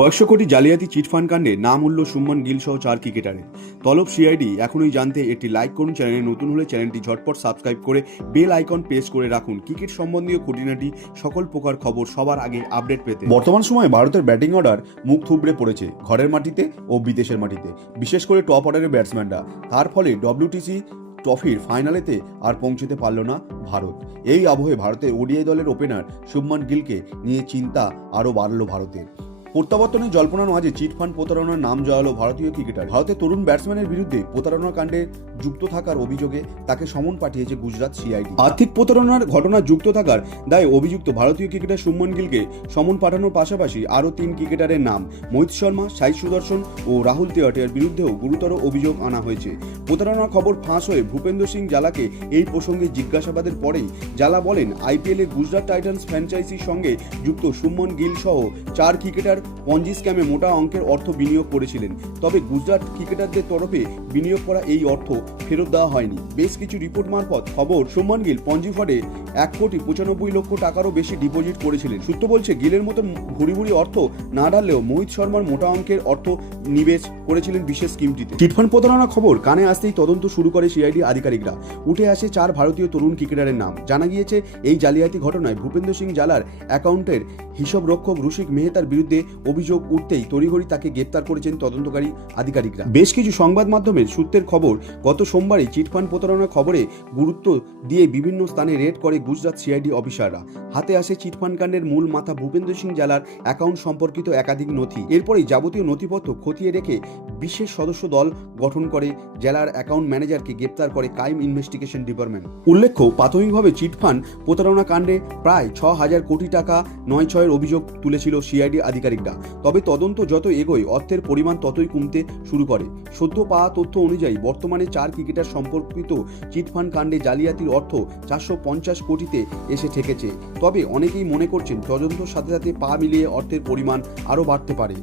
কয়েকশো কোটি জালিয়াতি চিটফান্ড কাণ্ডে নাম উঠল শুভমান গিল সহ 4 ক্রিকেটারের। তলব সিআইডি। এখনই জানতে একটি লাইক করুন, চ্যানেলে নতুন হলে চ্যানেলটি ঝটপট সাবস্ক্রাইব করে বেল আইকন প্রেস করে রাখুন ক্রিকেট সম্বন্ধীয় খুঁটিনাটি সকল প্রকার খবর সবার আগে আপডেট পেতে। বর্তমান সময়ে ভারতের ব্যাটিং অর্ডার মুখ থুবড়ে পড়েছে ঘরের মাটিতে ও বিদেশের মাটিতে, বিশেষ করে টপ অর্ডারের ব্যাটসম্যানরা। তার ফলে ডব্লিউটিসি ট্রফির ফাইনালেতে আর পৌঁছতে পারল না ভারত। এই আবহে ভারতের ওডিআই দলের ওপেনার শুভমান গিলকে নিয়ে চিন্তা আরও বাড়ল ভারতের। প্রত্যাবর্তনের জল্পনার মাঝে চিটফান্ড প্রতারণার নাম জড়ালো ভারতীয় ক্রিকেটার। ভারতের তরুণ ব্যাটসম্যানের বিরুদ্ধে প্রতারণা কাণ্ডে যুক্ত থাকার অভিযোগে তাকে সমন পাঠিয়েছে গুজরাট সিআইডি। আর্থিক প্রতারণার ঘটনা যুক্ত থাকার দায়ে অভিযুক্ত ভারতীয় ক্রিকেটার শুভমান গিলকে সমন পাঠানোর পাশাপাশি আরও 3 ক্রিকেটারের নাম মোহিত শর্মা, সাই সুদর্শন ও রাহুল তেওয়াটিয়ার বিরুদ্ধেও গুরুতর অভিযোগ আনা হয়েছে। প্রতারণার খবর ফাঁস হয়ে ভূপেন্দ্র সিং জালাকে এই প্রসঙ্গে জিজ্ঞাসাবাদের পরেই জালা বলেন, আইপিএলে গুজরাট টাইটান্স ফ্র্যাঞ্চাইজির সঙ্গে যুক্ত শুভমান গিল সহ 4 ক্রিকেটার পঞ্জি স্ক্যামে মোটা অঙ্কের অর্থ বিনিয়োগ করেছিলেন। তবে গুজরাট ক্রিকেটারদের তরফে বিনিয়োগ করা এই অর্থ ফেরত দেওয়া হয়নি। বেশ কিছু রিপোর্ট মারফত খবর, শুভমান গিল পঞ্জি ফান্ডে 1,95,00,000 টাকারও বেশি ডিপোজিট করেছিলেন। সূত্র বলছে, গিলের মতো ভুরি ভুরি অর্থ না ঢাললেও মোহিত শর্মার মোটা অঙ্কের অর্থ নিবেশ করেছিলেন বিশেষ স্কিমটিতে। চিটফান্ড প্রতারণা খবর কানে আসতেই তদন্ত শুরু করে সিআইডি আধিকারিকরা। উঠে আসে 4 ভারতীয় তরুণ ক্রিকেটারের নাম। জানা গিয়েছে, এই জালিয়াতি ঘটনায় ভূপেন্দ্র সিং জালার অ্যাকাউন্টের হিসাব রক্ষক রুশিক মেহতার বিরুদ্ধে অভিযোগ উঠতেই তড়িঘড়ি তাকে গ্রেপ্তার করেছেন তদন্তকারী আধিকারিকরা। বেশ কিছু সংবাদ মাধ্যমের সূত্রের খবর, গত সোমবারই চিটফান্ড প্রতারণা খবরে গুরুত্ব দিয়ে বিভিন্ন স্থানে রেড করে গুজরাট সিআইডি অফিসাররা। হাতে আসে চিটফান্ড কাণ্ডের মূল মাথা ভূপেন্দ্র সিং জালার অ্যাকাউন্ট সম্পর্কিত একাধিক নথি। এরপরেই যাবতীয় নথিপত্র খতিয়ে রেখে বিশেষ সদস্য দল গঠন করে জেলার অ্যাকাউন্ট ম্যানেজারকে গ্রেপ্তার করে ক্রাইম ইনভেস্টিগেশন ডিপার্টমেন্ট। উল্লেখ্য, প্রাথমিকভাবে চিটফান্ড প্রতারণা কাণ্ডে প্রায় 6,000 কোটি টাকা নয়-ছয়ের অভিযোগ তুলেছিল সিআইডি আধিকারিকরা। তবে তদন্ত যত এগোয় অর্থের পরিমাণ ততই কমতে শুরু করে। সদ্য পাওয়া তথ্য অনুযায়ী বর্তমানে 4 ক্রিকেটার সম্পর্কিত চিটফান্ড কাণ্ডে জালিয়াতির অর্থ 450 কোটিতে এসে ঠেকেছে। তবে অনেকেই মনে করছেন তদন্তের সাথে সাথে পা মিলিয়ে অর্থের পরিমাণ আরও বাড়তে পারে।